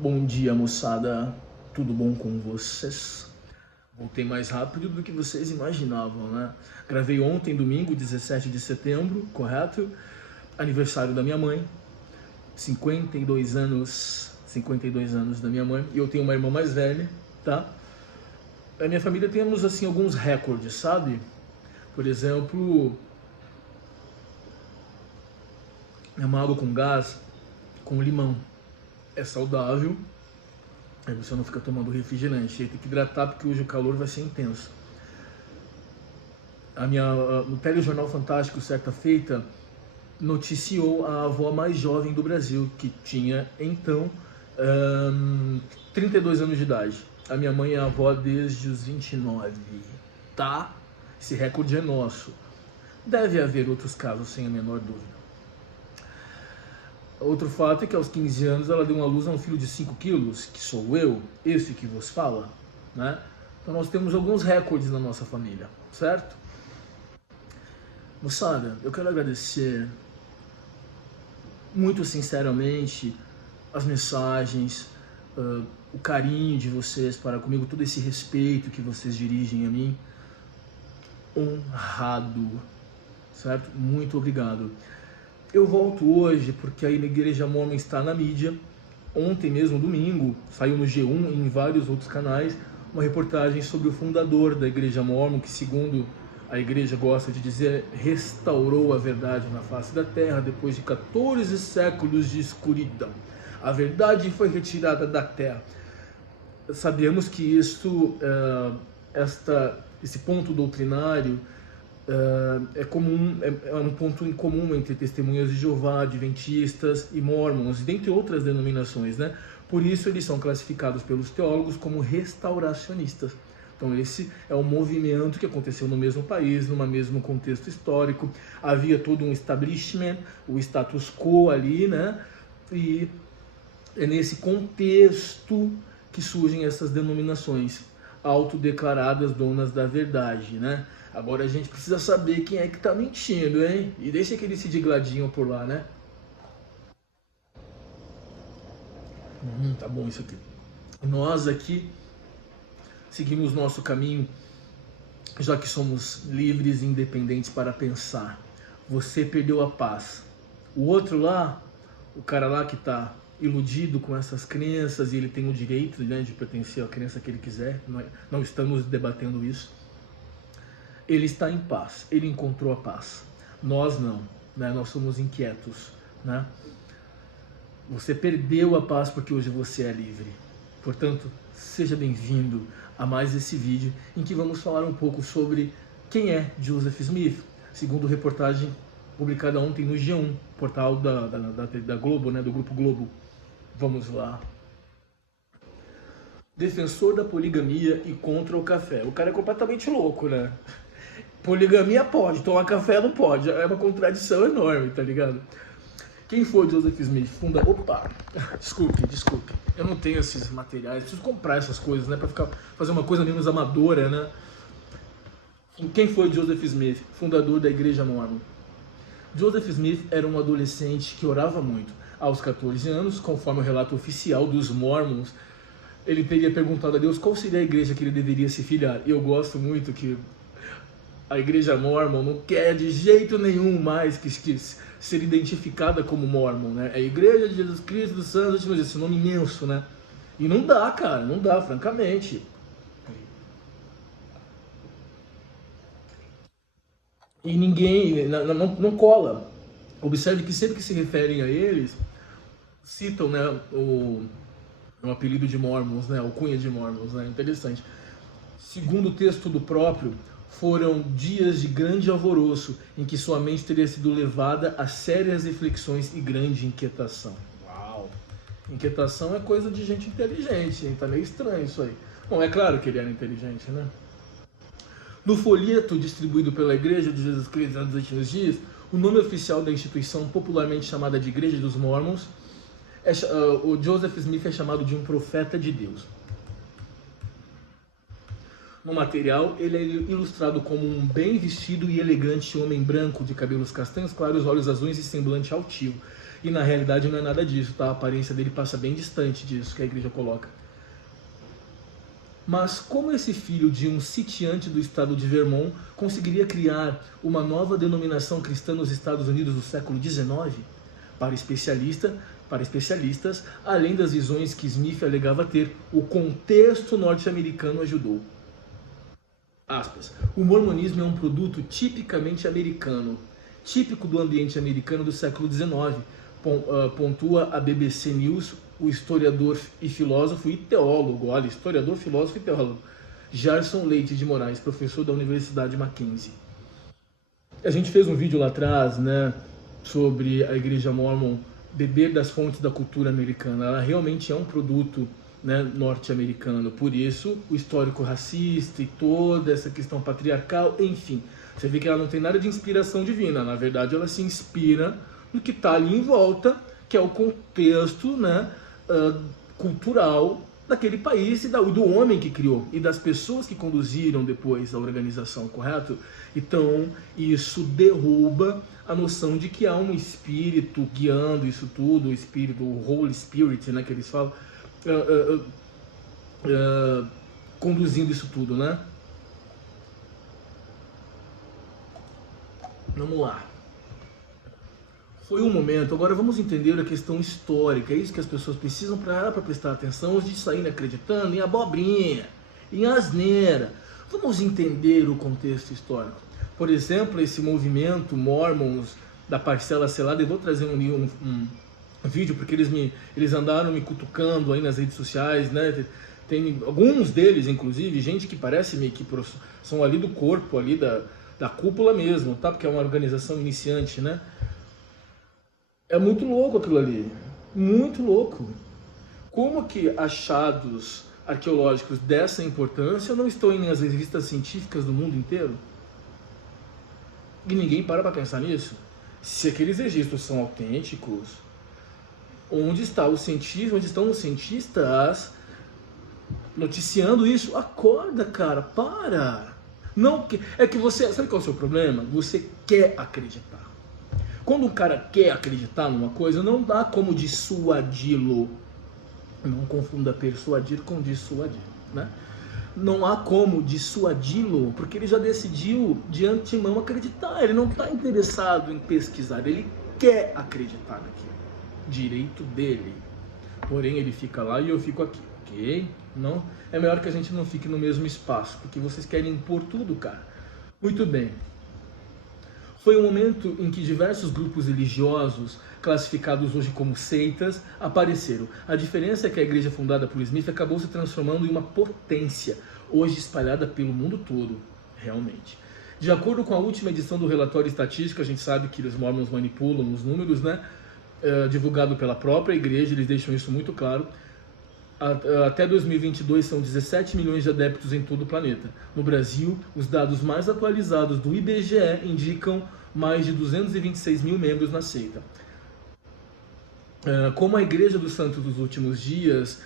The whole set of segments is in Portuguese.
Bom dia, moçada. Tudo bom com vocês? Voltei mais rápido do que vocês imaginavam, né? Gravei ontem, domingo, 17 de setembro, correto? Aniversário da minha mãe. 52 anos. 52 anos da minha mãe. E eu tenho uma irmã mais velha, tá? Na minha família temos, assim, alguns recordes, sabe? Por exemplo, uma água com gás, com limão. É saudável. Aí você não fica tomando refrigerante. Aí tem que hidratar porque hoje o calor vai ser intenso. No telejornal Fantástico, certa feita, noticiou a avó mais jovem do Brasil, que tinha então 32 anos de idade. A minha mãe é avó desde os 29, tá? Esse recorde é nosso. Deve haver outros casos, sem a menor dúvida. Outro fato é que aos 15 anos ela deu uma luz a um filho de 5 quilos, que sou eu, esse que vos fala, né? Então nós temos alguns recordes na nossa família, certo? Moçada, eu quero agradecer muito sinceramente as mensagens, o carinho de vocês para comigo, todo esse respeito que vocês dirigem a mim. Honrado, certo? Muito obrigado. Eu volto hoje porque a Igreja Mórmon está na mídia. Ontem mesmo, domingo, saiu no G1 e em vários outros canais uma reportagem sobre o fundador da Igreja Mórmon, que, segundo a igreja gosta de dizer, restaurou a verdade na face da terra depois de 14 séculos de escuridão. A verdade foi retirada da terra. Sabemos que esse ponto doutrinário é comum, é um ponto em comum entre testemunhas de Jeová, adventistas e mormons, dentre outras denominações, né? Por isso eles são classificados pelos teólogos como restauracionistas. Então esse é um movimento que aconteceu no mesmo país, no mesmo contexto histórico. Havia todo um establishment, o status quo ali, né? E é nesse contexto que surgem essas denominações autodeclaradas donas da verdade, né? Agora a gente precisa saber quem é que tá mentindo, hein? E deixa aquele digladinho por lá, né? Tá bom isso aqui. Nós aqui seguimos nosso caminho, já que somos livres e independentes para pensar. Você perdeu a paz. O outro lá, o cara lá que tá iludido com essas crenças e ele tem o direito, né, de pertencer à crença que ele quiser, não estamos debatendo isso. Ele está em paz, ele encontrou a paz. Nós não, né? Nós somos inquietos, né? Você perdeu a paz porque hoje você é livre. Portanto, seja bem-vindo a mais esse vídeo em que vamos falar um pouco sobre quem é Joseph Smith, segundo reportagem publicada ontem no G1, portal da Globo, né, do Grupo Globo. Vamos lá. Defensor da poligamia e contra o café. O cara é completamente louco, né? Poligamia pode, tomar café não pode. É uma contradição enorme, tá ligado? Quem foi Joseph Smith? Opa! Desculpe. Eu não tenho esses materiais. Preciso comprar essas coisas, né? Pra fazer uma coisa menos amadora, né? Quem foi Joseph Smith? Fundador da Igreja Mórmon. Joseph Smith era um adolescente que orava muito. Aos 14 anos, conforme o relato oficial dos Mormons, ele teria perguntado a Deus qual seria a igreja que ele deveria se filiar. E eu gosto muito que a Igreja Mórmon não quer de jeito nenhum mais que ser identificada como Mórmon, né? É a Igreja de Jesus Cristo dos Santos, esse nome imenso, né? E não dá, cara, não dá, francamente. E ninguém, não cola. Observe que sempre que se referem a eles, citam, né, o apelido de Mormons, né, o cunha de Mormons, né? Interessante. Segundo o texto do próprio, foram dias de grande alvoroço, em que sua mente teria sido levada a sérias reflexões e grande inquietação. Uau! Inquietação é coisa de gente inteligente, hein? Tá meio estranho isso aí. Bom, é claro que ele era inteligente, né? No folheto distribuído pela Igreja de Jesus Cristo dos Últimos Dias, o nome oficial da instituição, popularmente chamada de Igreja dos Mormons, o Joseph Smith é chamado de um profeta de Deus. No material, ele é ilustrado como um bem vestido e elegante homem branco, de cabelos castanhos claros, olhos azuis e semblante altivo. E na realidade não é nada disso, tá? A aparência dele passa bem distante disso que a igreja coloca. Mas como esse filho de um sitiante do estado de Vermont conseguiria criar uma nova denominação cristã nos Estados Unidos do século XIX? Para especialistas, além das visões que Smith alegava ter, o contexto norte-americano ajudou. Aspas. O mormonismo é um produto tipicamente americano, típico do ambiente americano do século XIX, pontua a BBC News o historiador e filósofo e teólogo, olha, historiador, filósofo e teólogo, Gerson Leite de Moraes, professor da Universidade Mackenzie. A gente fez um vídeo lá atrás, né, sobre a Igreja Mormon beber das fontes da cultura americana. Ela realmente é um produto, né, norte-americano, por isso o histórico racista e toda essa questão patriarcal, enfim, você vê que ela não tem nada de inspiração divina, na verdade ela se inspira no que está ali em volta, que é o contexto, né, cultural daquele país e do homem que criou e das pessoas que conduziram depois a organização, correto? Então isso derruba a noção de que há um espírito guiando isso tudo, o espírito, o Holy Spirit, né, que eles falam, conduzindo isso tudo, né? Vamos lá. Foi um momento, agora vamos entender a questão histórica, é isso que as pessoas precisam para prestar atenção, antes de sair acreditando em abobrinha, em asneira. Vamos entender o contexto histórico. Por exemplo, esse movimento Mormons da parcela selada, eu vou trazer um vídeo, porque eles andaram me cutucando aí nas redes sociais, né? Tem alguns deles, inclusive, gente que parece meio que são ali do corpo, ali da cúpula mesmo, tá? Porque é uma organização iniciante, né? É muito louco aquilo ali, muito louco. Como que achados arqueológicos dessa importância não estão nas revistas científicas do mundo inteiro? E ninguém para pensar nisso? Se aqueles registros são autênticos, onde estão os cientistas noticiando isso? Acorda, cara, para! Não, é que você, sabe qual é o seu problema? Você quer acreditar. Quando o cara quer acreditar numa coisa, não dá como dissuadi-lo. Não confunda persuadir com dissuadir, né? Não há como dissuadi-lo, porque ele já decidiu de antemão acreditar. Ele não está interessado em pesquisar, ele quer acreditar naquilo. Direito dele. Porém, ele fica lá e eu fico aqui, ok? Não, é melhor que a gente não fique no mesmo espaço, porque vocês querem impor tudo, cara. Muito bem. Foi um momento em que diversos grupos religiosos, classificados hoje como seitas, apareceram. A diferença é que a igreja fundada por Smith acabou se transformando em uma potência, hoje espalhada pelo mundo todo, realmente. De acordo com a última edição do relatório estatístico, a gente sabe que os mormons manipulam os números, né? Divulgado pela própria igreja, eles deixam isso muito claro. Até 2022 são 17 milhões de adeptos em todo o planeta. No Brasil, os dados mais atualizados do IBGE indicam mais de 226 mil membros na seita. Como a Igreja dos Santos dos Últimos Dias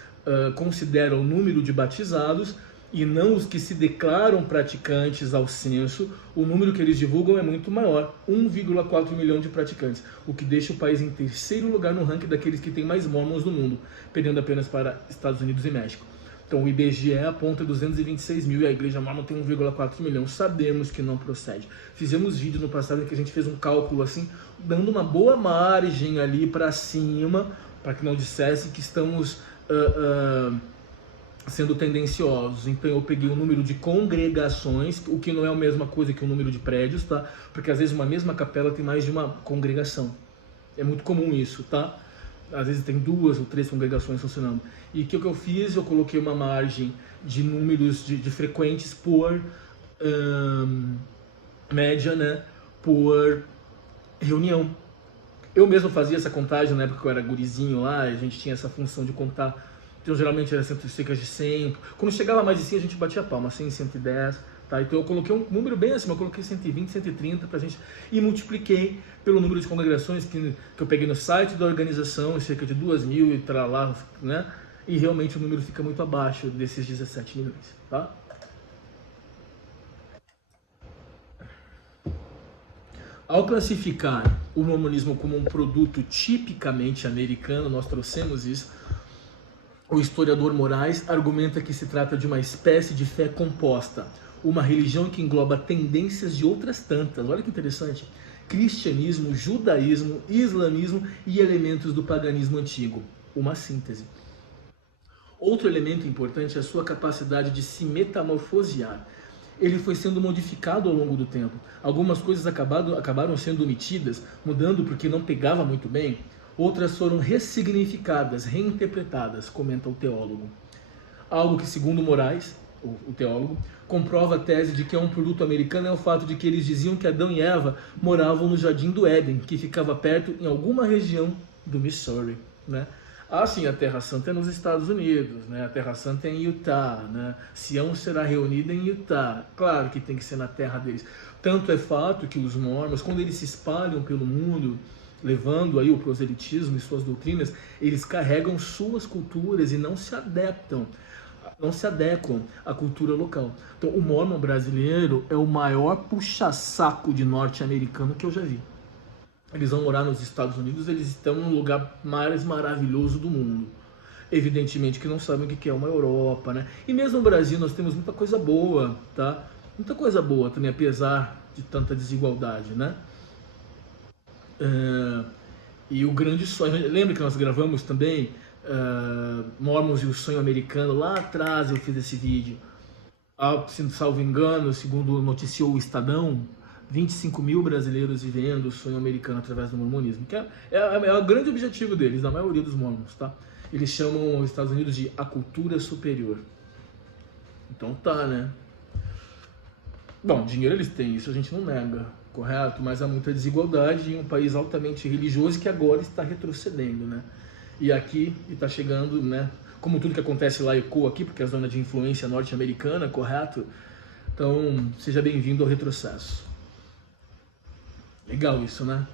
considera o número de batizados e não os que se declaram praticantes ao censo, o número que eles divulgam é muito maior, 1,4 milhão de praticantes, o que deixa o país em terceiro lugar no ranking daqueles que têm mais mormons no mundo, perdendo apenas para Estados Unidos e México. Então o IBGE aponta 226 mil e a Igreja Mormon tem 1,4 milhão. Sabemos que não procede. Fizemos vídeo no passado em que a gente fez um cálculo assim, dando uma boa margem ali para cima, para que não dissesse que estamos sendo tendenciosos. Então eu peguei o número de congregações, o que não é a mesma coisa que o número de prédios, tá? Porque às vezes uma mesma capela tem mais de uma congregação. É muito comum isso, tá? Às vezes tem 2 ou 3 congregações funcionando. E o que eu fiz? Eu coloquei uma margem de números de frequentes por média, né? Por reunião. Eu mesmo fazia essa contagem na época que eu era gurizinho lá, a gente tinha essa função de contar. Então geralmente era cerca de 100. Quando chegava mais de 100 a gente batia a palma, 100, 110. Tá? Então eu coloquei um número bem acima, eu coloquei 120, 130 pra gente, e multipliquei pelo número de congregações que eu peguei no site da organização, cerca de 2.000 e lá, né? E realmente o número fica muito abaixo desses 17 milhões. Tá? Ao classificar o mormonismo como um produto tipicamente americano, nós trouxemos isso. O historiador Moraes argumenta que se trata de uma espécie de fé composta, uma religião que engloba tendências de outras tantas. Olha que interessante. Cristianismo, judaísmo, islamismo e elementos do paganismo antigo. Uma síntese. Outro elemento importante é a sua capacidade de se metamorfosear. Ele foi sendo modificado ao longo do tempo. Algumas coisas acabaram sendo omitidas, mudando porque não pegava muito bem. Outras foram ressignificadas, reinterpretadas, comenta o teólogo. Algo que, segundo Moraes, o teólogo, comprova a tese de que é um produto americano é o fato de que eles diziam que Adão e Eva moravam no Jardim do Éden, que ficava perto em alguma região do Missouri, né? Ah, sim, a Terra Santa é nos Estados Unidos, né? A Terra Santa é em Utah, né? Sião será reunida em Utah. Claro que tem que ser na terra deles. Tanto é fato que os mormons, quando eles se espalham pelo mundo, levando aí o proselitismo e suas doutrinas, eles carregam suas culturas e não se adequam à cultura local. Então, o mormon brasileiro é o maior puxa-saco de norte-americano que eu já vi. Eles vão morar nos Estados Unidos, eles estão no lugar mais maravilhoso do mundo. Evidentemente que não sabem o que é uma Europa, né? E mesmo no Brasil nós temos muita coisa boa, tá? Muita coisa boa também, apesar de tanta desigualdade, né? E o grande sonho, lembra que nós gravamos também Mormons e o Sonho Americano? Lá atrás eu fiz esse vídeo. Se salvo engano, segundo noticiou o Estadão, 25 mil brasileiros vivendo o sonho americano através do mormonismo, que é o grande objetivo deles, da maioria dos mormons, tá? Eles chamam os Estados Unidos de a cultura superior. Então tá, né? Bom, dinheiro eles têm, isso a gente não nega, correto? Mas há muita desigualdade em um país altamente religioso que agora está retrocedendo, né? E aqui está chegando, né? Como tudo que acontece lá ecoa aqui, porque é a zona de influência norte-americana, correto? Então, seja bem-vindo ao retrocesso. Legal isso, né?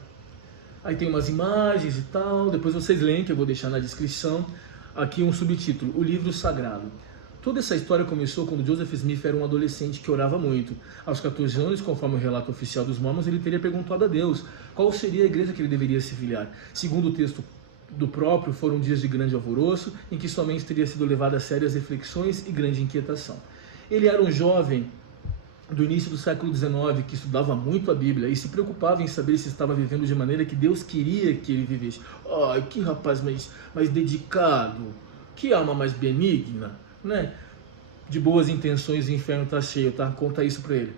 Aí tem umas imagens e tal, depois vocês leem, que eu vou deixar na descrição. Aqui um subtítulo, O Livro Sagrado. Toda essa história começou quando Joseph Smith era um adolescente que orava muito. Aos 14 anos, conforme o relato oficial dos Mormons, ele teria perguntado a Deus qual seria a igreja que ele deveria se filiar. Segundo o texto do próprio, foram dias de grande alvoroço, em que somente teria sido levado a sério as reflexões e grande inquietação. Ele era um jovem do início do século XIX, que estudava muito a Bíblia e se preocupava em saber se estava vivendo de maneira que Deus queria que ele vivesse. Ai, que rapaz mais dedicado, que alma mais benigna, né? De boas intenções o inferno está cheio, tá? Conta isso para ele.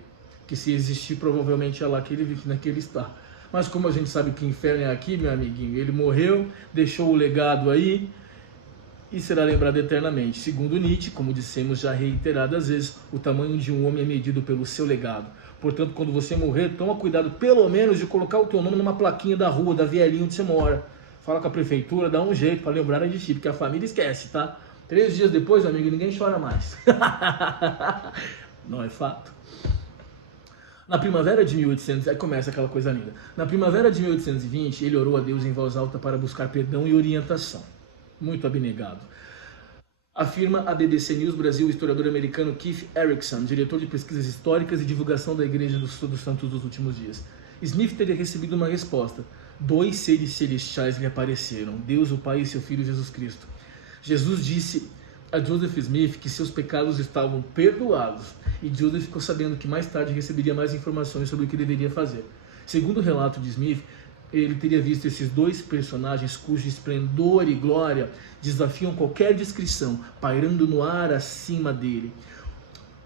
Que se existir, provavelmente é lá que ele está. Mas como a gente sabe que o inferno é aqui, meu amiguinho, ele morreu, deixou o legado aí, e será lembrado eternamente. Segundo Nietzsche, como dissemos já reiteradas vezes, o tamanho de um homem é medido pelo seu legado. Portanto, quando você morrer, toma cuidado pelo menos de colocar o teu nome numa plaquinha da rua, da vielinha onde você mora. Fala com a prefeitura, dá um jeito para lembrar de ti, porque a família esquece, tá? 3 dias depois, amigo, ninguém chora mais. Não é fato. Na primavera de 1800, aí começa aquela coisa linda. Na primavera de 1820, ele orou a Deus em voz alta para buscar perdão e orientação. Muito abnegado. Afirma a BBC News Brasil o historiador americano Keith Erickson, diretor de pesquisas históricas e divulgação da Igreja dos Santos dos Últimos Dias. Smith teria recebido uma resposta. 2 seres celestiais lhe apareceram, Deus o Pai e seu Filho Jesus Cristo. Jesus disse a Joseph Smith que seus pecados estavam perdoados, e Joseph ficou sabendo que mais tarde receberia mais informações sobre o que deveria fazer. Segundo o relato de Smith, ele teria visto esses 2 personagens cujo esplendor e glória desafiam qualquer descrição, pairando no ar acima dele.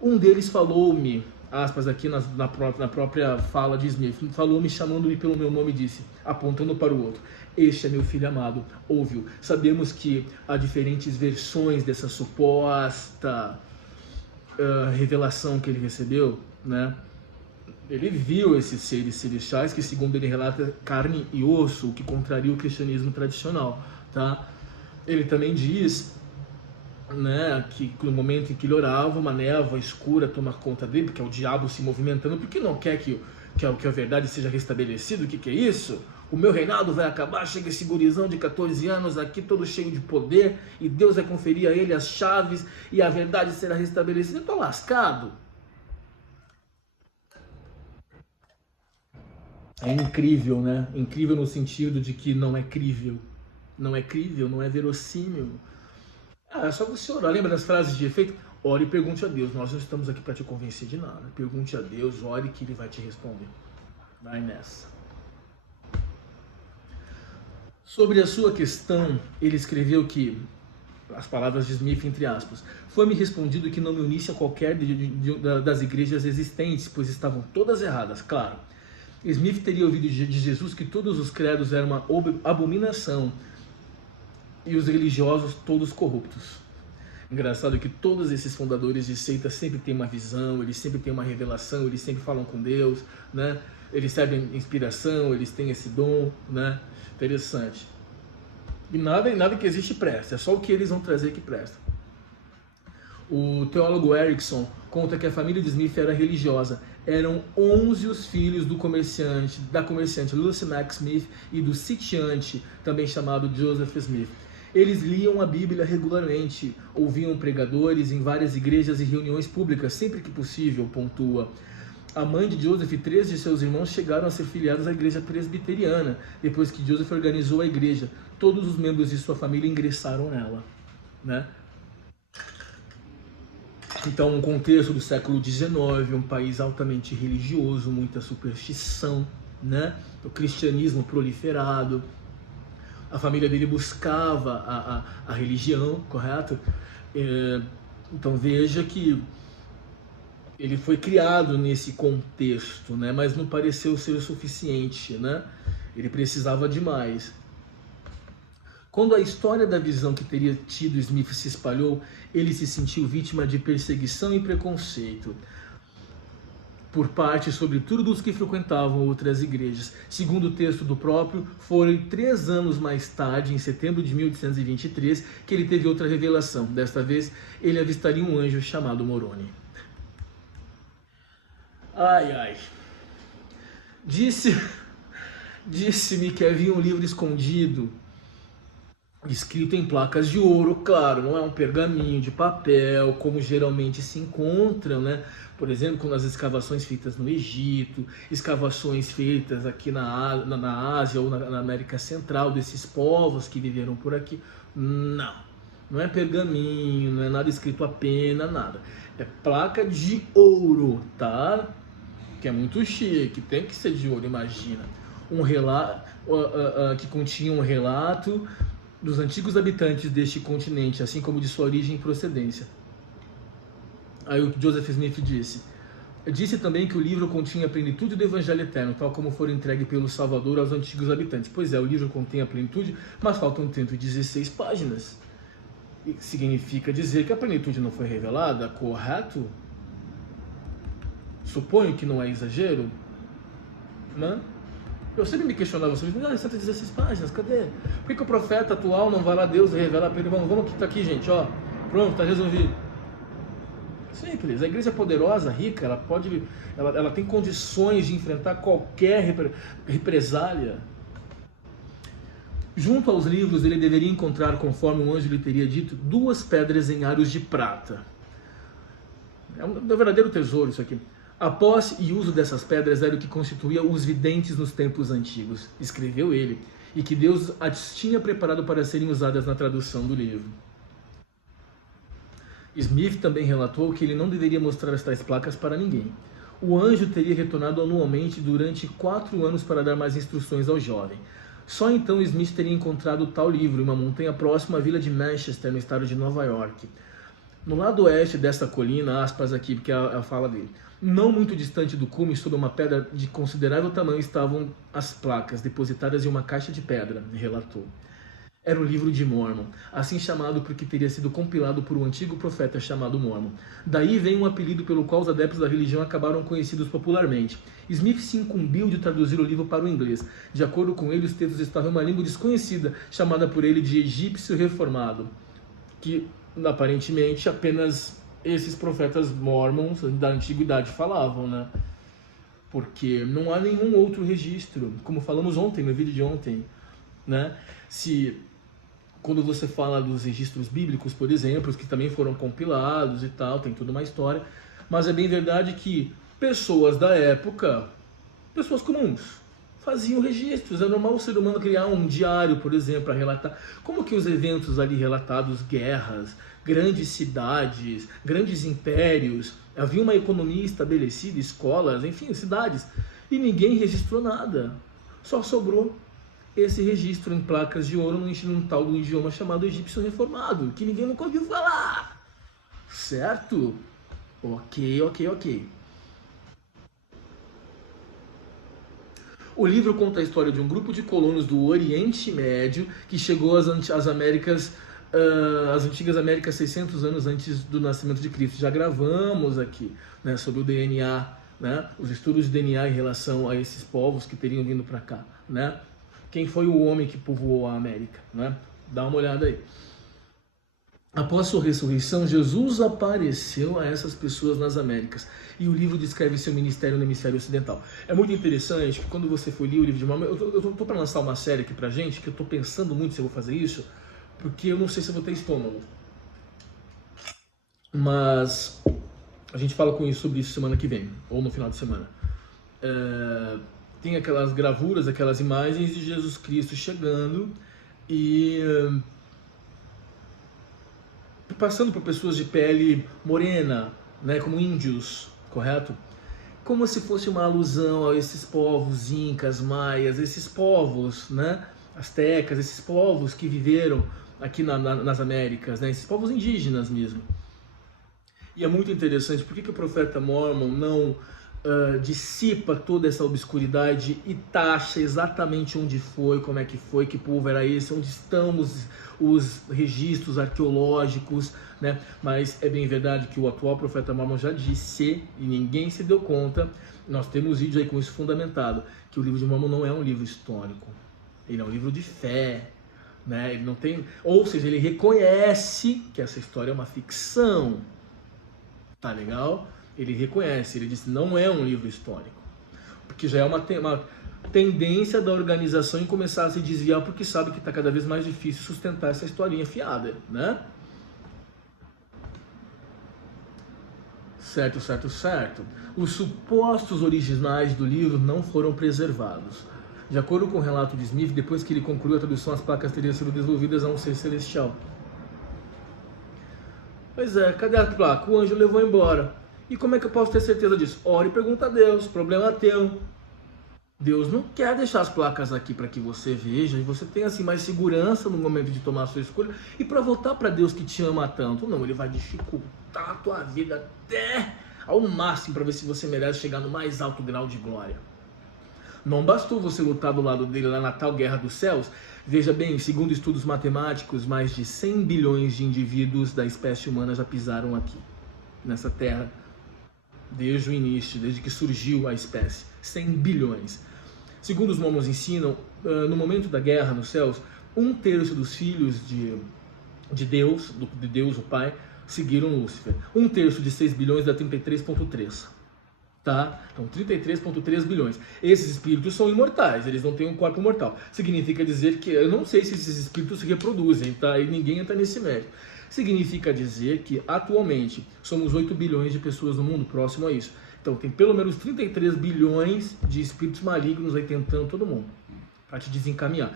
Um deles falou-me, aspas aqui na própria fala de Smith, falou-me chamando-me pelo meu nome e disse, apontando para o outro, este é meu filho amado, ouve-o. Sabemos que há diferentes versões dessa suposta revelação que ele recebeu, né? Ele viu esses seres celestiais que, segundo ele relata, carne e osso, o que contraria o cristianismo tradicional, tá? Ele também diz, né, que no momento em que ele orava, uma névoa escura toma conta dele, porque é o diabo se movimentando, porque não quer que a verdade seja restabelecida. O que é isso? O meu reinado vai acabar, chega esse gurizão de 14 anos aqui, todo cheio de poder, e Deus vai conferir a ele as chaves, e a verdade será restabelecida. Eu tô lascado. É incrível, né? Incrível no sentido de que não é crível. Não é crível, não é verossímil. É só você orar. Lembra das frases de efeito? Ore e pergunte a Deus. Nós não estamos aqui para te convencer de nada. Pergunte a Deus, ore que Ele vai te responder. Vai nessa. Sobre a sua questão, ele escreveu que, as palavras de Smith, entre aspas, foi-me respondido que não me unisse a qualquer das igrejas existentes, pois estavam todas erradas, claro. Smith teria ouvido de Jesus que todos os credos eram uma abominação e os religiosos todos corruptos. Engraçado que todos esses fundadores de seita sempre têm uma visão, eles sempre têm uma revelação, eles sempre falam com Deus, né? Eles recebem inspiração, eles têm esse dom, né? Interessante. E nada que existe presta, é só o que eles vão trazer que presta. O teólogo Erickson conta que a família de Smith era religiosa. Eram 11 os filhos da comerciante Lucy Mack Smith e do sitiante, também chamado Joseph Smith. Eles liam a Bíblia regularmente, ouviam pregadores em várias igrejas e reuniões públicas, sempre que possível, pontua. A mãe de Joseph e 3 de seus irmãos chegaram a ser filiados à igreja presbiteriana. Depois que Joseph organizou a igreja, todos os membros de sua família ingressaram nela, né? Então, um contexto do século XIX, um país altamente religioso, muita superstição, né? O cristianismo proliferado. A família dele buscava a religião, correto? Então veja que ele foi criado nesse contexto, né? Mas não pareceu ser o suficiente, né? Ele precisava de mais. Quando a história da visão que teria tido Smith se espalhou, ele se sentiu vítima de perseguição e preconceito por parte, sobretudo, dos que frequentavam outras igrejas. Segundo o texto do próprio, foi 3 anos mais tarde, em setembro de 1823, que ele teve outra revelação. Desta vez, ele avistaria um anjo chamado Moroni. Ai, ai. Disse-me que havia um livro escondido, escrito em placas de ouro, claro, não é um pergaminho de papel, como geralmente se encontram, né? Por exemplo, nas escavações feitas no Egito, escavações feitas aqui na Ásia ou na América Central, desses povos que viveram por aqui. Não é pergaminho, não é nada escrito a pena, nada. É placa de ouro, tá? Que é muito chique, tem que ser de ouro, imagina. Um relato que continha um relato dos antigos habitantes deste continente, assim como de sua origem e procedência. Aí o Joseph Smith disse também que o livro continha a plenitude do Evangelho Eterno, tal como for entregue pelo Salvador aos antigos habitantes. Pois é, o livro contém a plenitude, mas faltam 116 páginas. E significa dizer que a plenitude não foi revelada, correto? Suponho que não é exagero, né? Eu sempre me questionava sobre isso, 116 páginas, cadê? Por que o profeta atual não vai lá, Deus revela para ele, vamos aqui, tá aqui, gente, ó, pronto, tá resolvido. Simples, a igreja é poderosa, rica, ela tem condições de enfrentar qualquer represália. Junto aos livros, ele deveria encontrar, conforme o anjo lhe teria dito, 2 pedras em aros de prata. É um verdadeiro tesouro isso aqui. A posse e uso dessas pedras era o que constituía os videntes nos tempos antigos, escreveu ele, e que Deus as tinha preparado para serem usadas na tradução do livro. Smith também relatou que ele não deveria mostrar as tais placas para ninguém. O anjo teria retornado anualmente durante 4 anos para dar mais instruções ao jovem. Só então Smith teria encontrado tal livro em uma montanha próxima à vila de Manchester, no estado de Nova York. No lado oeste dessa colina, aspas aqui, porque é a fala dele, não muito distante do cume, sob uma pedra de considerável tamanho, estavam as placas, depositadas em uma caixa de pedra, relatou. Era o livro de Mormon, assim chamado porque teria sido compilado por um antigo profeta chamado Mormon. Daí vem um apelido pelo qual os adeptos da religião acabaram conhecidos popularmente. Smith se incumbiu de traduzir o livro para o inglês. De acordo com ele, os textos estavam em uma língua desconhecida, chamada por ele de egípcio reformado, que aparentemente apenas esses profetas mormons da antiguidade falavam, né? Porque não há nenhum outro registro, como falamos ontem, no vídeo de ontem, né? Quando você fala dos registros bíblicos, por exemplo, que também foram compilados e tal, tem toda uma história, mas é bem verdade que pessoas da época, pessoas comuns, faziam registros. É normal o ser humano criar um diário, por exemplo, para relatar como que os eventos ali relatados, guerras, grandes cidades, grandes impérios, havia uma economia estabelecida, escolas, enfim, cidades, e ninguém registrou nada. Só sobrou esse registro em placas de ouro num tal do idioma chamado egípcio reformado, que ninguém nunca ouviu falar. Certo? Ok. O livro conta a história de um grupo de colonos do Oriente Médio que chegou às Américas, as antigas Américas 600 anos antes do nascimento de Cristo. Já gravamos aqui, né, sobre o DNA, né, os estudos de DNA em relação a esses povos que teriam vindo para cá, né? Quem foi o homem que povoou a América, né? Dá uma olhada aí. Após sua ressurreição, Jesus apareceu a essas pessoas nas Américas. E o livro descreve seu ministério no hemisfério ocidental. É muito interessante que quando você for ler o livro de Mormon, eu tô para lançar uma série aqui pra gente, que eu tô pensando muito se eu vou fazer isso, porque eu não sei se eu vou ter estômago. Mas a gente fala sobre isso semana que vem, ou no final de semana. Tem aquelas gravuras, aquelas imagens de Jesus Cristo chegando e passando por pessoas de pele morena, né, como índios, correto? Como se fosse uma alusão a esses povos incas, maias, esses povos, né, astecas, esses povos que viveram aqui nas Américas, né, esses povos indígenas mesmo. E é muito interessante, por que o profeta Mormon não dissipa toda essa obscuridade e taxa exatamente onde foi, como é que foi, que povo era esse, onde estão os registros arqueológicos, né? Mas é bem verdade que o atual profeta Mormon já disse, e ninguém se deu conta, nós temos vídeo aí com isso fundamentado, que o livro de Mormon não é um livro histórico, ele é um livro de fé, né? Ele não tem, ou seja, ele reconhece que essa história é uma ficção, tá legal? Ele reconhece, ele disse, não é um livro histórico, porque já é uma tendência da organização em começar a se desviar, porque sabe que está cada vez mais difícil sustentar essa historinha fiada, né? Certo. Os supostos originais do livro não foram preservados. De acordo com o relato de Smith, depois que ele concluiu a tradução, as placas teriam sido devolvidas a um ser celestial. Pois é, cadê a placa? O anjo levou embora. E como é que eu posso ter certeza disso? Ore e pergunta a Deus, problema teu. Deus não quer deixar as placas aqui para que você veja e você tenha assim mais segurança no momento de tomar a sua escolha e para voltar para Deus que te ama tanto. Não, ele vai dificultar a tua vida até ao máximo para ver se você merece chegar no mais alto grau de glória. Não bastou você lutar do lado dele lá na tal guerra dos céus. Veja bem, segundo estudos matemáticos, mais de 100 bilhões de indivíduos da espécie humana já pisaram aqui, nessa terra, desde o início, desde que surgiu a espécie. 100 bilhões. Segundo os mormons ensinam, no momento da guerra nos céus, 1/3 dos filhos de Deus, o Pai, seguiram Lúcifer. 1/3 de 6 bilhões dá 33,3. Tá? Então 33,3 bilhões. Esses espíritos são imortais, eles não têm um corpo mortal. Significa dizer que, eu não sei se esses espíritos se reproduzem, tá? E ninguém entra nesse mérito. Significa dizer que atualmente somos 8 bilhões de pessoas no mundo, próximo a isso. Então tem pelo menos 33 bilhões de espíritos malignos aí tentando todo mundo para te desencaminhar.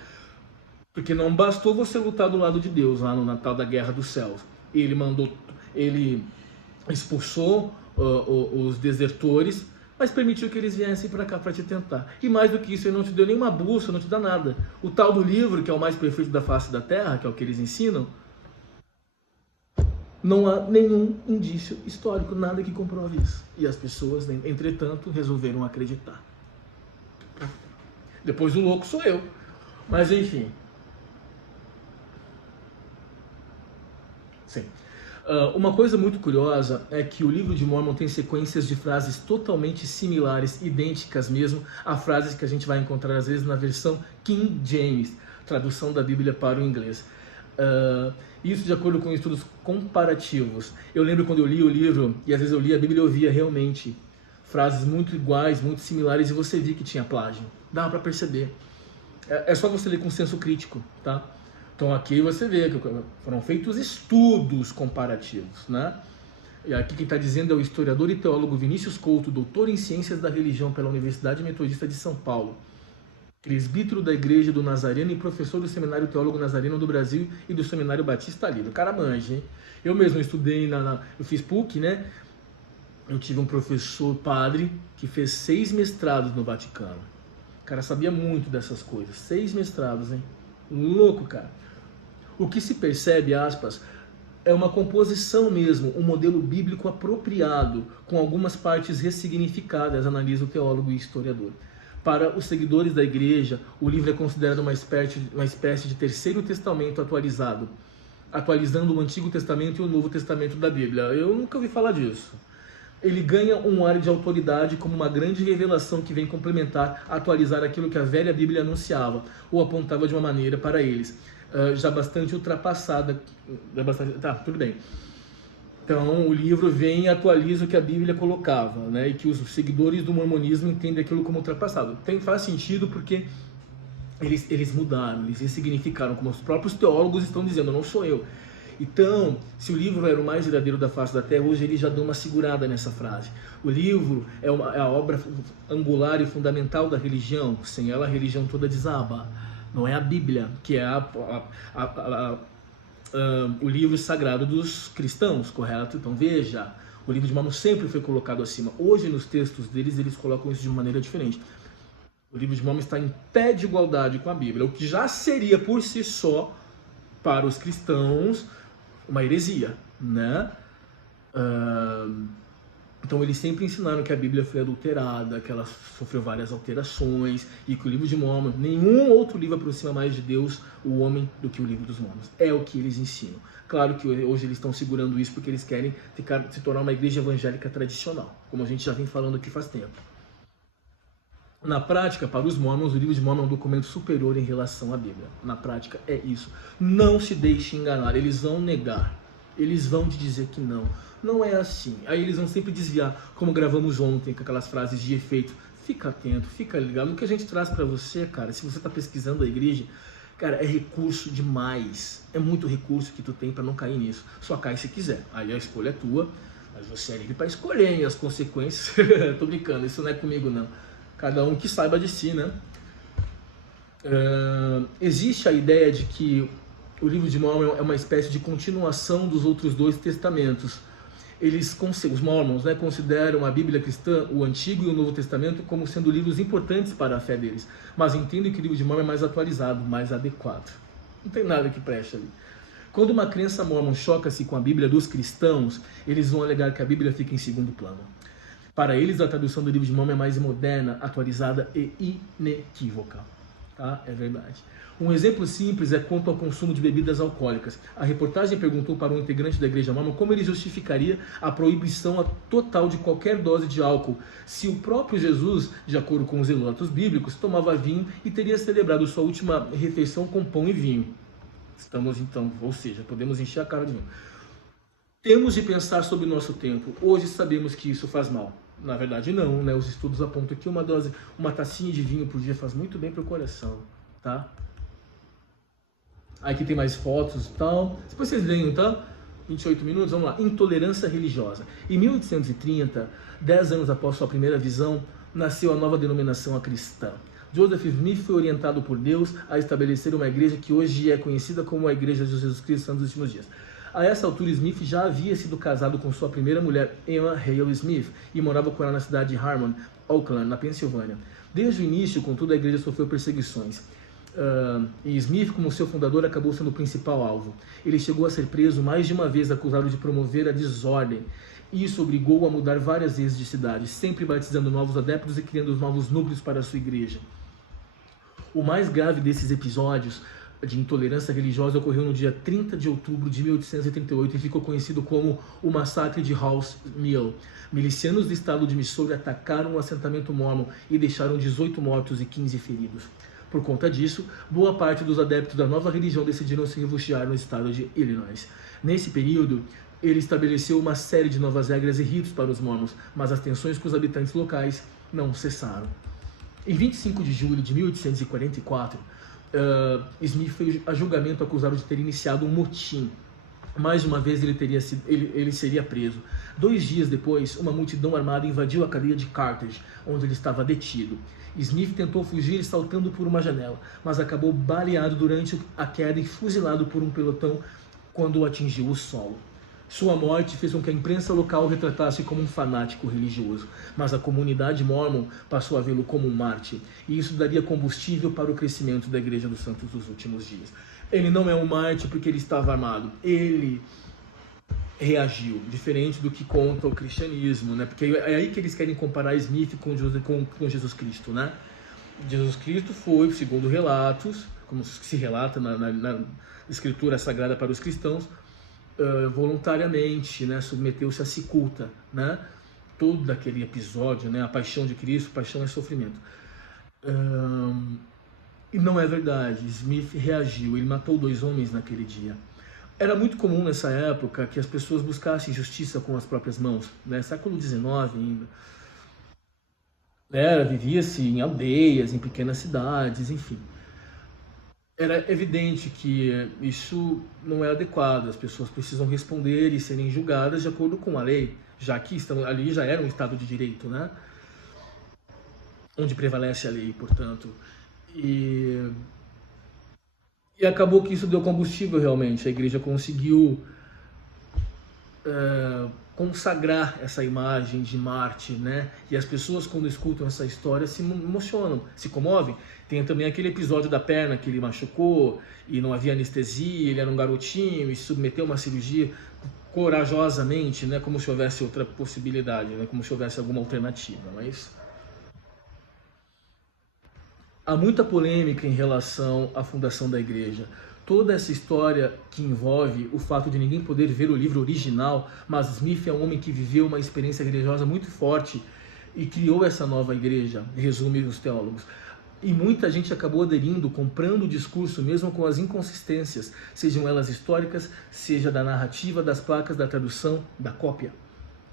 Porque não bastou você lutar do lado de Deus lá no Natal da Guerra dos Céus. Ele expulsou os desertores, mas permitiu que eles viessem para cá para te tentar. E mais do que isso, ele não te deu nenhuma bússola, não te dá nada. O tal do livro, que é o mais perfeito da face da Terra, que é o que eles ensinam, não há nenhum indício histórico, nada que comprove isso. E as pessoas, entretanto, resolveram acreditar. Depois o louco sou eu. Mas enfim. Sim. Uma coisa muito curiosa é que o livro de Mormon tem sequências de frases totalmente similares, idênticas mesmo, a frases que a gente vai encontrar às vezes na versão King James, tradução da Bíblia para o inglês. Isso de acordo com estudos comparativos. Eu lembro quando eu li o livro, e às vezes eu li a Bíblia e eu via realmente frases muito iguais, muito similares, e você via que tinha plágio. Dava para perceber. É só você ler com senso crítico, tá? Então aqui você vê que foram feitos estudos comparativos, né? E aqui quem está dizendo é o historiador e teólogo Vinícius Couto, doutor em Ciências da Religião pela Universidade Metodista de São Paulo. presbítero da Igreja do Nazareno e professor do Seminário Teólogo Nazareno do Brasil e do Seminário Batista Livre. O cara manja, hein? Eu mesmo estudei, eu fiz PUC, né? Eu tive um professor padre que fez 6 mestrados no Vaticano. O cara sabia muito dessas coisas. 6 mestrados, hein? Louco, cara. O que se percebe, aspas, é uma composição mesmo, um modelo bíblico apropriado, com algumas partes ressignificadas, analisa o teólogo e historiador. Para os seguidores da igreja, o livro é considerado uma espécie de terceiro testamento atualizado, atualizando o Antigo Testamento e o Novo Testamento da Bíblia. Eu nunca ouvi falar disso. Ele ganha um ar de autoridade como uma grande revelação que vem complementar, atualizar aquilo que a velha Bíblia anunciava, ou apontava de uma maneira para eles, já bastante ultrapassada. Tá, tudo bem. Então, o livro vem e atualiza o que a Bíblia colocava, né? E que os seguidores do mormonismo entendem aquilo como ultrapassado. Faz sentido porque eles mudaram, eles ressignificaram, como os próprios teólogos estão dizendo, não sou eu. Então, se o livro era o mais verdadeiro da face da Terra, hoje ele já deu uma segurada nessa frase. O livro é a obra angular e fundamental da religião, sem ela a religião toda desaba. Não é a Bíblia, que é o livro sagrado dos cristãos, correto? Então veja, o livro de Mormon sempre foi colocado acima. Hoje nos textos deles, eles colocam isso de maneira diferente. O livro de Mormon está em pé de igualdade com a Bíblia, o que já seria por si só, para os cristãos, uma heresia, né? Então eles sempre ensinaram que a Bíblia foi adulterada, que ela sofreu várias alterações e que o livro de Mormon, nenhum outro livro aproxima mais de Deus, o homem, do que o livro dos Mormons. É o que eles ensinam. Claro que hoje eles estão segurando isso porque eles querem se tornar uma igreja evangélica tradicional, como a gente já vem falando aqui faz tempo. Na prática, para os Mormons, o livro de Mormon é um documento superior em relação à Bíblia. Na prática é isso. Não se deixe enganar, eles vão negar. Eles vão te dizer que não. Não é assim. Aí eles vão sempre desviar, como gravamos ontem, com aquelas frases de efeito. Fica atento, fica ligado. O que a gente traz para você, cara, se você está pesquisando a igreja, cara, é recurso demais. É muito recurso que tu tem para não cair nisso. Só cai se quiser. Aí a escolha é tua, mas você é livre para escolher, hein, as consequências. Tô brincando, isso não é comigo, não. Cada um que saiba de si, né? Existe a ideia de que o livro de Mormon é uma espécie de continuação dos outros 2 testamentos. Os Mormons, né, consideram a Bíblia cristã, o Antigo e o Novo Testamento, como sendo livros importantes para a fé deles, mas entendem que o livro de Mormon é mais atualizado, mais adequado. Não tem nada que preste ali. Quando uma crença mormon choca-se com a Bíblia dos cristãos, eles vão alegar que a Bíblia fica em segundo plano. Para eles, a tradução do livro de Mormon é mais moderna, atualizada e inequívoca. Tá? É verdade. Um exemplo simples é quanto ao consumo de bebidas alcoólicas. A reportagem perguntou para um integrante da igreja mormon como ele justificaria a proibição total de qualquer dose de álcool, se o próprio Jesus, de acordo com os relatos bíblicos, tomava vinho e teria celebrado sua última refeição com pão e vinho. Estamos então, ou seja, podemos encher a cara de vinho. Temos de pensar sobre o nosso tempo. Hoje sabemos que isso faz mal. Na verdade não, né? Os estudos apontam que uma tacinha de vinho por dia faz muito bem para o coração, tá? Aqui tem mais fotos e tal. Depois vocês veem, tá? 28 minutos, vamos lá. Intolerância religiosa. Em 1830, 10 anos após sua primeira visão, nasceu a nova denominação cristã. Joseph Smith foi orientado por Deus a estabelecer uma igreja que hoje é conhecida como a Igreja de Jesus Cristo Santos dos Últimos Dias. A essa altura, Smith já havia sido casado com sua primeira mulher, Emma Hale Smith, e morava com ela na cidade de Harmon, Oakland, na Pensilvânia. Desde o início, contudo, a igreja sofreu perseguições. E Smith, como seu fundador, acabou sendo o principal alvo. Ele chegou a ser preso mais de uma vez, acusado de promover a desordem. Isso obrigou-o a mudar várias vezes de cidade, sempre batizando novos adeptos e criando novos núcleos para a sua igreja. O mais grave desses episódios de intolerância religiosa ocorreu no dia 30 de outubro de 1838 e ficou conhecido como o Massacre de Hall's Mill. Milicianos do estado de Missouri atacaram o assentamento mormon e deixaram 18 mortos e 15 feridos. Por conta disso, boa parte dos adeptos da nova religião decidiram se refugiar no estado de Illinois. Nesse período, ele estabeleceu uma série de novas regras e ritos para os mormons, mas as tensões com os habitantes locais não cessaram. Em 25 de julho de 1844, Smith foi a julgamento acusado de ter iniciado um motim. Mais uma vez ele seria preso. 2 dias depois, uma multidão armada invadiu a cadeia de Carthage, onde ele estava detido. Smith tentou fugir saltando por uma janela, mas acabou baleado durante a queda e fuzilado por um pelotão quando atingiu o solo. Sua morte fez com que a imprensa local o retratasse como um fanático religioso, mas a comunidade mórmon passou a vê-lo como um mártir, e isso daria combustível para o crescimento da Igreja dos Santos dos Últimos Dias. Ele não é um mártir porque ele estava armado, ele reagiu, diferente do que conta o cristianismo, né? Porque é aí que eles querem comparar Smith com Jesus Cristo, né? Jesus Cristo foi, segundo relatos, como se relata na Escritura Sagrada para os cristãos, voluntariamente, né? Submeteu-se a cicuta, né? Todo aquele episódio, né? A paixão de Cristo, paixão é sofrimento. E não é verdade. Smith reagiu, ele matou 2 homens naquele dia. Era muito comum nessa época que as pessoas buscassem justiça com as próprias mãos, né? Século XIX ainda. Vivia-se em aldeias, em pequenas cidades, enfim. Era evidente que isso não é adequado, as pessoas precisam responder e serem julgadas de acordo com a lei, já que ali já era um Estado de Direito, né? Onde prevalece a lei, portanto. E acabou que isso deu combustível realmente. A igreja conseguiu consagrar essa imagem de mártir, né? E as pessoas, quando escutam essa história, se emocionam, se comovem. Tem também aquele episódio da perna que ele machucou e não havia anestesia, ele era um garotinho e se submeteu a uma cirurgia corajosamente, né? Como se houvesse outra possibilidade, né? Como se houvesse alguma alternativa, mas há muita polêmica em relação à fundação da igreja. Toda essa história que envolve o fato de ninguém poder ver o livro original, mas Smith é um homem que viveu uma experiência religiosa muito forte e criou essa nova igreja, resume os teólogos. E muita gente acabou aderindo, comprando o discurso, mesmo com as inconsistências, sejam elas históricas, seja da narrativa, das placas, da tradução, da cópia.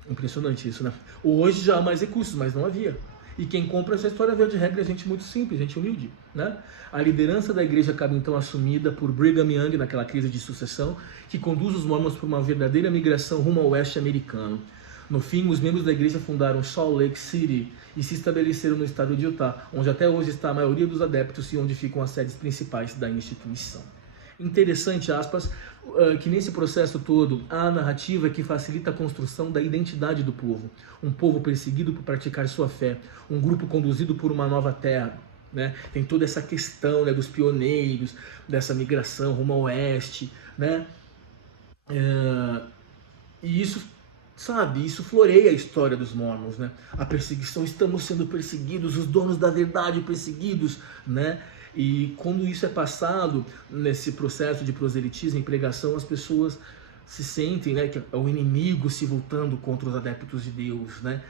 Impressionante isso, né? Hoje já há mais recursos, mas não havia. E quem compra essa história, vê de regra, é gente muito simples, gente humilde, né? A liderança da igreja acaba então assumida por Brigham Young naquela crise de sucessão, que conduz os mormons para uma verdadeira migração rumo ao oeste americano. No fim, os membros da igreja fundaram Salt Lake City e se estabeleceram no estado de Utah, onde até hoje está a maioria dos adeptos e onde ficam as sedes principais da instituição. Interessante, aspas, que nesse processo todo há a narrativa que facilita a construção da identidade do povo. Um povo perseguido por praticar sua fé, um grupo conduzido por uma nova terra. Né? Tem toda essa questão, né, dos pioneiros, dessa migração rumo ao oeste. Né? E isso, sabe, isso floreia a história dos mormons. Né? A perseguição, estamos sendo perseguidos, os donos da verdade perseguidos, né? E quando isso é passado nesse processo de proselitismo e pregação, as pessoas se sentem, né, que é o inimigo se voltando contra os adeptos de Deus, né?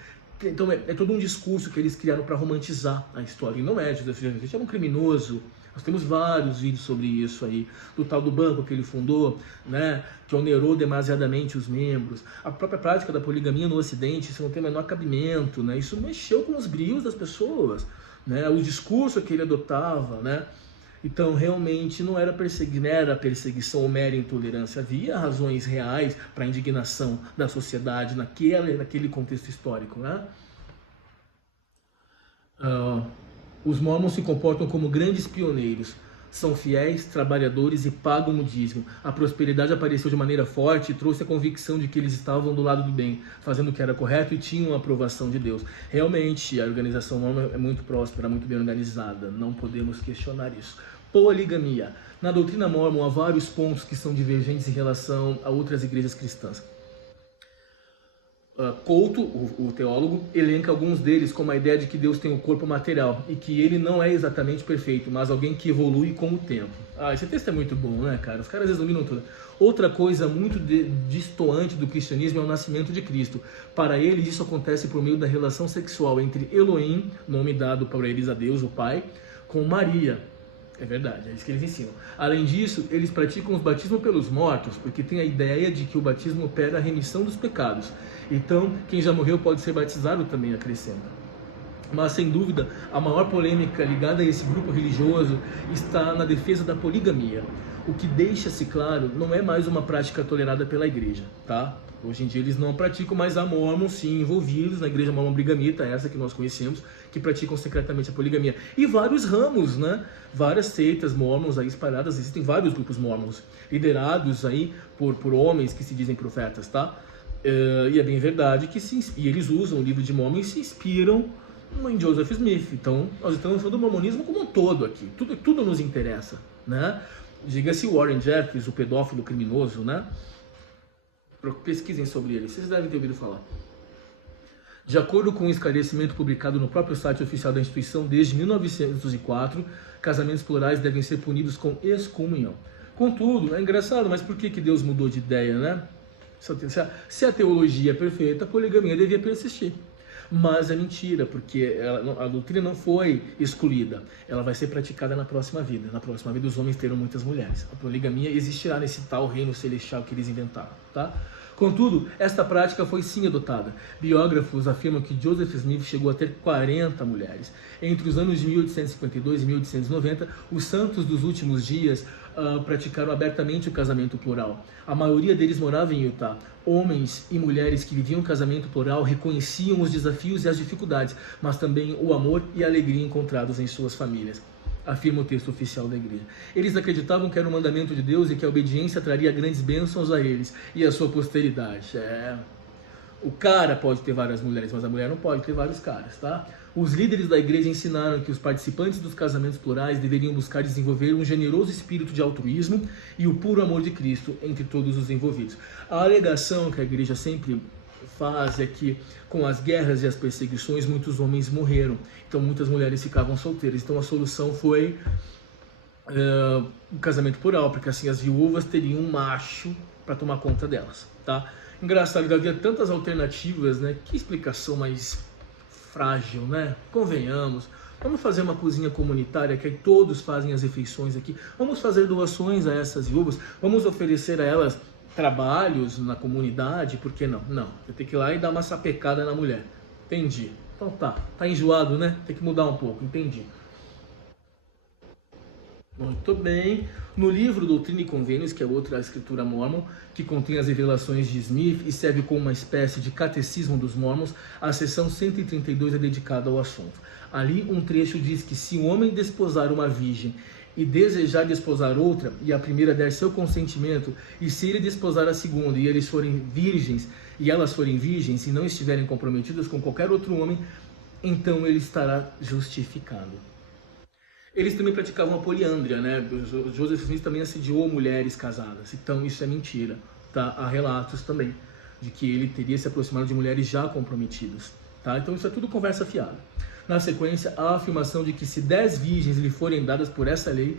Então é todo um discurso que eles criaram para romantizar a história. E não é, Jesus era um criminoso. Nós temos vários vídeos sobre isso aí, do tal do banco que ele fundou, né, que onerou demasiadamente os membros. A própria prática da poligamia no Ocidente, isso não tem o menor cabimento, né? Isso mexeu com os brios das pessoas. Né, o discurso que ele adotava, né? Então realmente não era perseguição ou mera intolerância, havia razões reais para a indignação da sociedade naquele contexto histórico. Né? Os mormons se comportam como grandes pioneiros, são fiéis, trabalhadores e pagam o dízimo. A prosperidade apareceu de maneira forte e trouxe a convicção de que eles estavam do lado do bem, fazendo o que era correto e tinham a aprovação de Deus. Realmente, a organização mormon é muito próspera, muito bem organizada, não podemos questionar isso. Poligamia. Na doutrina mormon há vários pontos que são divergentes em relação a outras igrejas cristãs. Couto, o teólogo, elenca alguns deles como a ideia de que Deus tem um corpo material e que ele não é exatamente perfeito, mas alguém que evolui com o tempo. Esse texto é muito bom, né, cara? Os caras resumiram tudo. Outra coisa muito distoante do cristianismo é o nascimento de Cristo. Para eles, isso acontece por meio da relação sexual entre Elohim, nome dado para eles a Deus, o Pai, com Maria. É verdade, é isso que eles ensinam. Além disso, eles praticam os batismos pelos mortos, porque tem a ideia de que o batismo opera a remissão dos pecados. Então, quem já morreu pode ser batizado também, acrescenta. Mas, sem dúvida, a maior polêmica ligada a esse grupo religioso está na defesa da poligamia. o que deixa-se claro, não é mais uma prática tolerada pela igreja, tá? Hoje em dia eles não praticam, mas há mormons sim envolvidos na igreja mormon brigamita, essa que nós conhecemos, que praticam secretamente a poligamia. E vários ramos, né? Várias seitas mormons aí espalhadas, existem vários grupos mormons, liderados aí por homens que se dizem profetas, tá? E é bem verdade que e eles usam o livro de Mormon e se inspiram em Joseph Smith. Então, nós estamos falando do mormonismo como um todo aqui, tudo nos interessa, né? Diga-se Warren Jeffers, o pedófilo criminoso, né? Pesquisem sobre ele, vocês devem ter ouvido falar. De acordo com um esclarecimento publicado no próprio site oficial da instituição desde 1904, casamentos plurais devem ser punidos com excomunhão. Contudo, é engraçado, mas por que Deus mudou de ideia, né? Se a teologia é perfeita, a poligamia devia persistir. Mas é mentira, porque a doutrina não foi excluída. Ela vai ser praticada na próxima vida. Na próxima vida os homens terão muitas mulheres. A poligamia existirá nesse tal reino celestial que eles inventaram, tá? Contudo, esta prática foi sim adotada. Biógrafos afirmam que Joseph Smith chegou a ter 40 mulheres. Entre os anos de 1852 e 1890, os santos dos últimos dias praticaram abertamente o casamento plural. A maioria deles morava em Utah. Homens e mulheres que viviam o casamento plural reconheciam os desafios e as dificuldades, mas também o amor e a alegria encontrados em suas famílias, afirma o texto oficial da igreja. Eles acreditavam que era um mandamento de Deus e que a obediência traria grandes bênçãos a eles e a sua posteridade. O cara pode ter várias mulheres, mas a mulher não pode ter vários caras, tá? Os líderes da igreja ensinaram que os participantes dos casamentos plurais deveriam buscar desenvolver um generoso espírito de altruísmo e o puro amor de Cristo entre todos os envolvidos. A alegação que a igreja sempre faz é que com as guerras e as perseguições muitos homens morreram, então muitas mulheres ficavam solteiras. Então a solução foi o casamento plural, porque assim as viúvas teriam um macho para tomar conta delas, tá? Engraçado, havia tantas alternativas, né? Que explicação mais frágil, né? Convenhamos. Vamos fazer uma cozinha comunitária que aí todos fazem as refeições aqui. Vamos fazer doações a essas viúvas. Vamos oferecer a elas trabalhos na comunidade. Por que não? Não. Eu tenho que ir lá e dar uma sapecada na mulher. Entendi. Então tá enjoado, né? Tem que mudar um pouco. Entendi. Muito bem. No livro Doutrina e Convênios, que é outra escritura mormon, que contém as revelações de Smith e serve como uma espécie de catecismo dos mormons, a seção 132 é dedicada ao assunto. Ali um trecho diz que se um homem desposar uma virgem e desejar desposar outra, e a primeira der seu consentimento, e se ele desposar a segunda e eles forem virgens, e elas forem virgens e não estiverem comprometidas com qualquer outro homem, então ele estará justificado. Eles também praticavam a poliândria, né? Joseph Smith também assediou mulheres casadas, então isso é mentira, tá? Há relatos também de que ele teria se aproximado de mulheres já comprometidas, tá? Então isso é tudo conversa fiada. Na sequência, há a afirmação de que se 10 virgens lhe forem dadas por essa lei,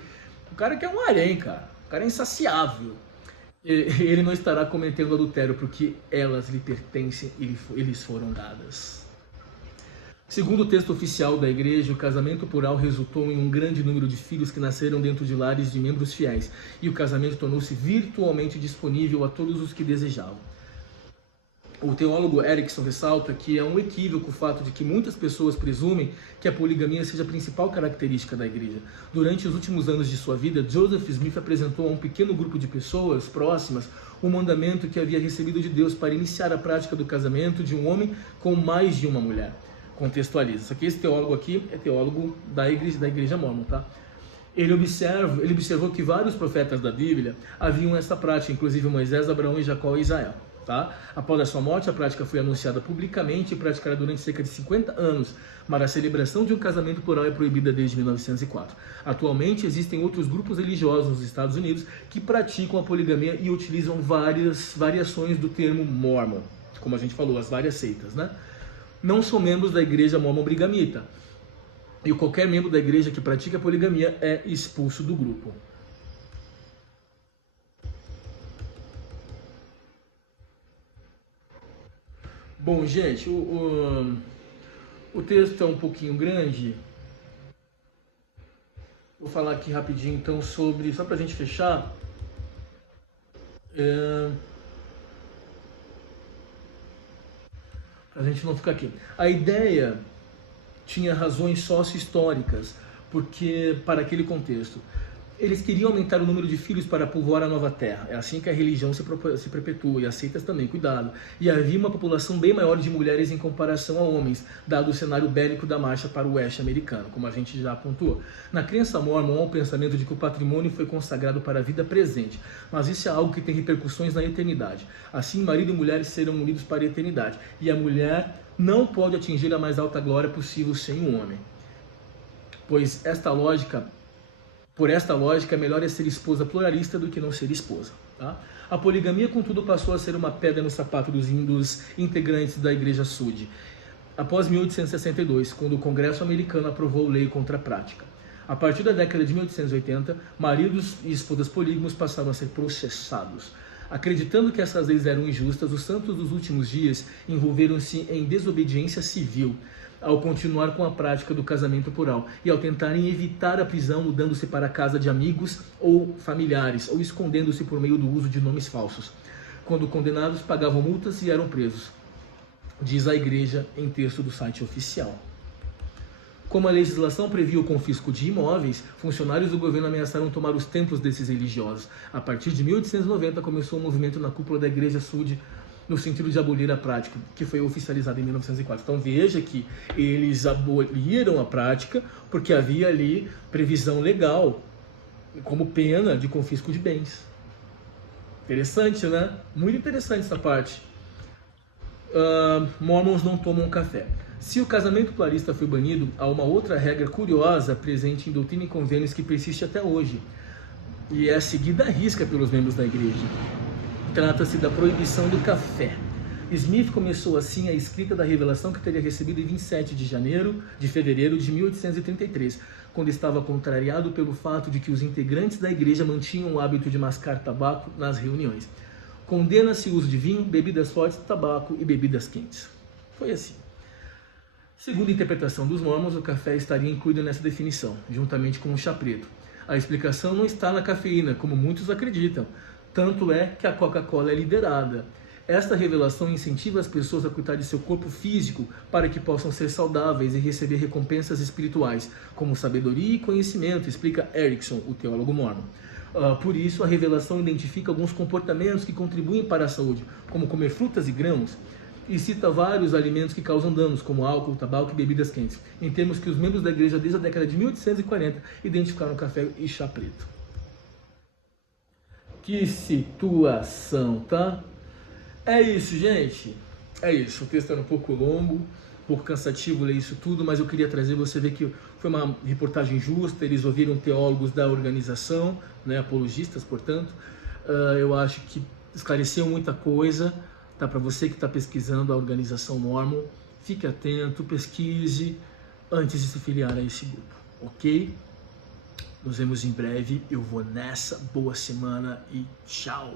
o cara quer um harém, cara. O cara é insaciável. Ele não estará cometendo adultério porque elas lhe pertencem e eles foram dadas. Segundo o texto oficial da igreja, o casamento plural resultou em um grande número de filhos que nasceram dentro de lares de membros fiéis, e o casamento tornou-se virtualmente disponível a todos os que desejavam. O teólogo Erickson ressalta que é um equívoco o fato de que muitas pessoas presumem que a poligamia seja a principal característica da igreja. Durante os últimos anos de sua vida, Joseph Smith apresentou a um pequeno grupo de pessoas próximas o mandamento que havia recebido de Deus para iniciar a prática do casamento de um homem com mais de uma mulher. Contextualiza. Só que esse teólogo aqui é teólogo da igreja mormon, tá? Ele observou que vários profetas da Bíblia haviam essa prática, inclusive Moisés, Abraão, Jacó e Israel, tá? Após a sua morte, a prática foi anunciada publicamente e praticada durante cerca de 50 anos, mas a celebração de um casamento plural é proibida desde 1904. Atualmente, existem outros grupos religiosos nos Estados Unidos que praticam a poligamia e utilizam várias variações do termo mormon, como a gente falou, as várias seitas, né? Não são membros da igreja mormon brigamita. E qualquer membro da igreja que pratica a poligamia é expulso do grupo. Bom, gente, o texto é um pouquinho grande. Vou falar aqui rapidinho então sobre, só pra gente fechar. A gente não ficar aqui. A ideia tinha razões sócio-históricas, porque para aquele contexto. Eles queriam aumentar o número de filhos para povoar a nova terra. É assim que a religião se perpetua, e as seitas também, cuidado. E havia uma população bem maior de mulheres em comparação a homens, dado o cenário bélico da marcha para o oeste americano, como a gente já apontou. Na crença mormon, há o pensamento de que o patrimônio foi consagrado para a vida presente, mas isso é algo que tem repercussões na eternidade. Assim, marido e mulher serão unidos para a eternidade, e a mulher não pode atingir a mais alta glória possível sem um homem. Pois por esta lógica, é melhor ser esposa pluralista do que não ser esposa. Tá? A poligamia, contudo, passou a ser uma pedra no sapato dos integrantes da Igreja Sud, após 1862, quando o Congresso americano aprovou lei contra a prática. A partir da década de 1880, maridos e esposas polígamos passaram a ser processados. Acreditando que essas leis eram injustas, os santos dos últimos dias envolveram-se em desobediência civil, ao continuar com a prática do casamento plural e ao tentarem evitar a prisão mudando-se para a casa de amigos ou familiares ou escondendo-se por meio do uso de nomes falsos. Quando condenados, pagavam multas e eram presos, diz a igreja em texto do site oficial. Como a legislação previa o confisco de imóveis, funcionários do governo ameaçaram tomar os templos desses religiosos. A partir de 1890 começou um movimento na cúpula da Igreja Sud no sentido de abolir a prática, que foi oficializada em 1904. Então veja que eles aboliram a prática porque havia ali previsão legal como pena de confisco de bens. Interessante, né? Muito interessante essa parte. Mormons não tomam café. Se o casamento pluralista foi banido, há uma outra regra curiosa presente em Doutrina e Convênios que persiste até hoje, e é seguida à risca pelos membros da igreja. Trata-se da proibição do café. Smith começou assim a escrita da revelação que teria recebido em 27 de fevereiro de 1833, quando estava contrariado pelo fato de que os integrantes da igreja mantinham o hábito de mascar tabaco nas reuniões. Condena-se o uso de vinho, bebidas fortes, tabaco e bebidas quentes. Foi assim. Segundo a interpretação dos mormons, o café estaria incluído nessa definição, juntamente com o chá preto. A explicação não está na cafeína, como muitos acreditam. Tanto é que a Coca-Cola é liberada. Esta revelação incentiva as pessoas a cuidar de seu corpo físico para que possam ser saudáveis e receber recompensas espirituais, como sabedoria e conhecimento, explica Erickson, o teólogo mormon. Por isso, a revelação identifica alguns comportamentos que contribuem para a saúde, como comer frutas e grãos, e cita vários alimentos que causam danos, como álcool, tabaco e bebidas quentes, em termos que os membros da igreja desde a década de 1840 identificaram café e chá preto. Que situação, tá? É isso, gente. É isso. O texto era um pouco longo, um pouco cansativo ler isso tudo, mas eu queria trazer, você ver que foi uma reportagem justa, eles ouviram teólogos da organização, né, apologistas, portanto. Eu acho que esclareceu muita coisa, tá? Para você que está pesquisando a organização Mormon, fique atento, pesquise antes de se filiar a esse grupo, ok? Nos vemos em breve, eu vou nessa, boa semana e tchau!